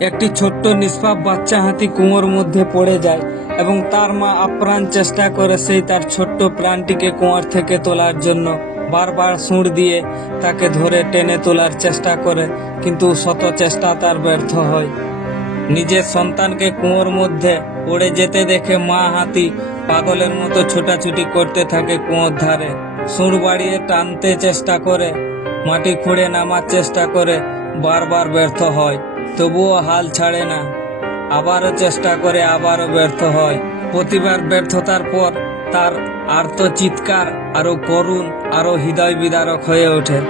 একটি ছোট্ট নিষ্পাপ বাচ্চা হাতি কুয়োর মধ্যে পড়ে যায় এবং তার মা আপ্রাণ চেষ্টা করে সেই তার ছোট্ট প্রাণটিকে কুয়ার থেকে তোলার জন্য বারবার সুঁড় দিয়ে তাকে ধরে টেনে তোলার চেষ্টা করে, কিন্তু শত চেষ্টা তার ব্যর্থ হয়। নিজের সন্তানকে কুয়োর মধ্যে পড়ে যেতে দেখে মা হাতি পাগলের মতো ছোটাছুটি করতে থাকে কুয়োর ধারে। সুর বাড়িয়ে টানতে চেষ্টা করে, মাটি খুঁড়ে নামার চেষ্টা করে বারবার ব্যর্থ হয়। তবুও হাল ছাড়ে না। আবারও চেষ্টা করে আবারও ব্যর্থ হয়। প্রতিবার ব্যর্থতার পর তার আর্ত চিৎকার আরও করুণ আরও হৃদয় বিদারক হয়ে ওঠে।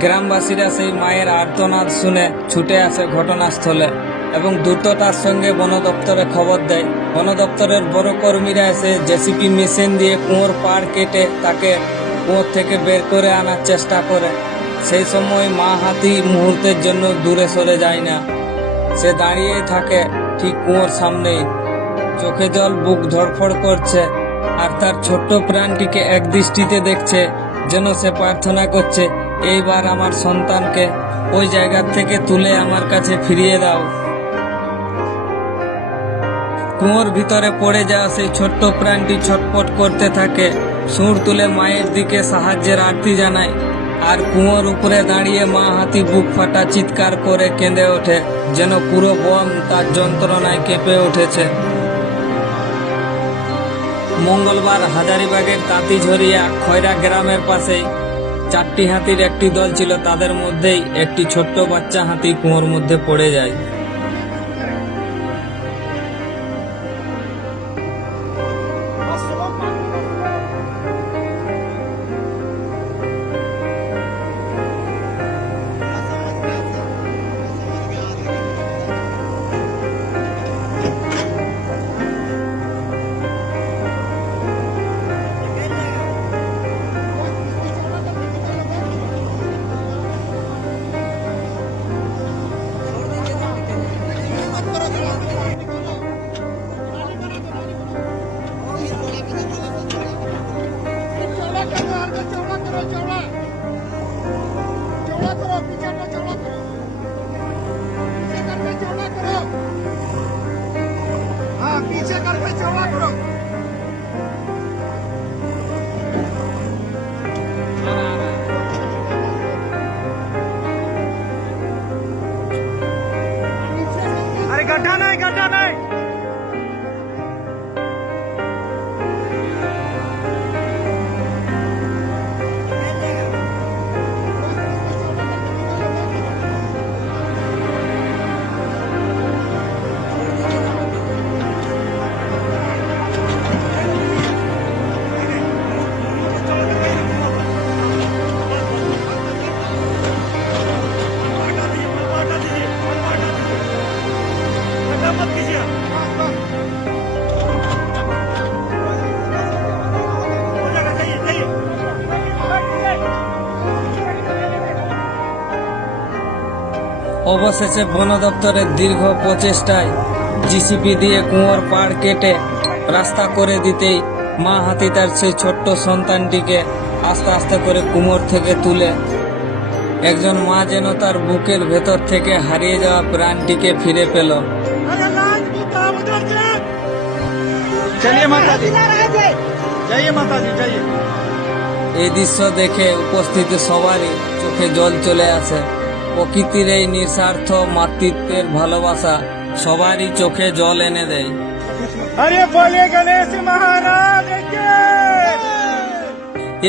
গ্রামবাসীরা সেই মায়ের আর্তনাদ শুনে ছুটে আসে ঘটনাস্থলে এবং দ্রুততার সঙ্গে বন দপ্তরে খবর দেয়। বন দপ্তরের বড় কর্মীরা এসে জেসিপি মেশিন দিয়ে কুঁয়োর পাড় কেটে তাকে কুঁয়োর থেকে বের করে আনার চেষ্টা করে। সেই সময় মা হাতি মুহূর্তের জন্য দূরে সরে যায় না। সে দাঁড়িয়ে থাকে ঠিক কুয়োর সামনেই চোখে জল, বুক ধড়ফড় করছে আর তার ছোট্ট প্রাণটিকে এক দৃষ্টিতে দেখছে যেন সে প্রার্থনা করছে, এইবার আমার সন্তানকে ওই জায়গার থেকে তুলে আমার কাছে ফিরিয়ে দাও। কুয়োর ভিতরে পড়ে যাওয়া সেই ছোট্ট প্রাণটি ছটপট করতে থাকে। সুর তুলে মায়ের দিকে সাহায্যের আরতি জানায়। আর কুয়োর উপরে দাঁড়িয়ে মা হাতি বুক ফাটা চিৎকার করে কেঁদে ওঠে, যেন পুরো বন তার যন্ত্রণায় কেঁপে উঠেছে। মঙ্গলবার হাজারিবাগের তাঁতি ঝরিয়া খয়রা গ্রামের পাশে চারটি হাতির একটি দল ছিল, তাদের মধ্যেই একটি ছোট্ট বাচ্চা হাতি কুয়োর মধ্যে পড়ে যায়। Put your lap অবশেষে বন দপ্তরের দীর্ঘ প্রচেষ্টায় জিসিপি দিয়ে কুয়োর পাড় কেটে রাস্তা করে দিতেই মা হাতি তার সেই ছোট্ট সন্তানটিকে আস্তে আস্তে করে কুমোর থেকে তুলে একজন মা যেন তার বুকের ভেতর থেকে হারিয়ে যাওয়া প্রাণটিকে ফিরে পেল। এই দৃশ্য দেখে উপস্থিত সবারই চোখে জল চলে আসে। প্রকৃতির এই নিঃস্বার্থ মাতৃত্বের ভালোবাসা সবারই চোখে জল এনে দেয়।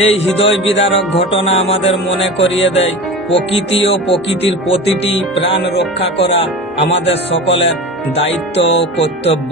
এই হৃদয় বিদারক ঘটনা আমাদের মনে করিয়ে দেয় প্রকৃতি ও প্রকৃতির প্রতিটি প্রাণ রক্ষা করা আমাদের সকলের দায়িত্ব ও কর্তব্য।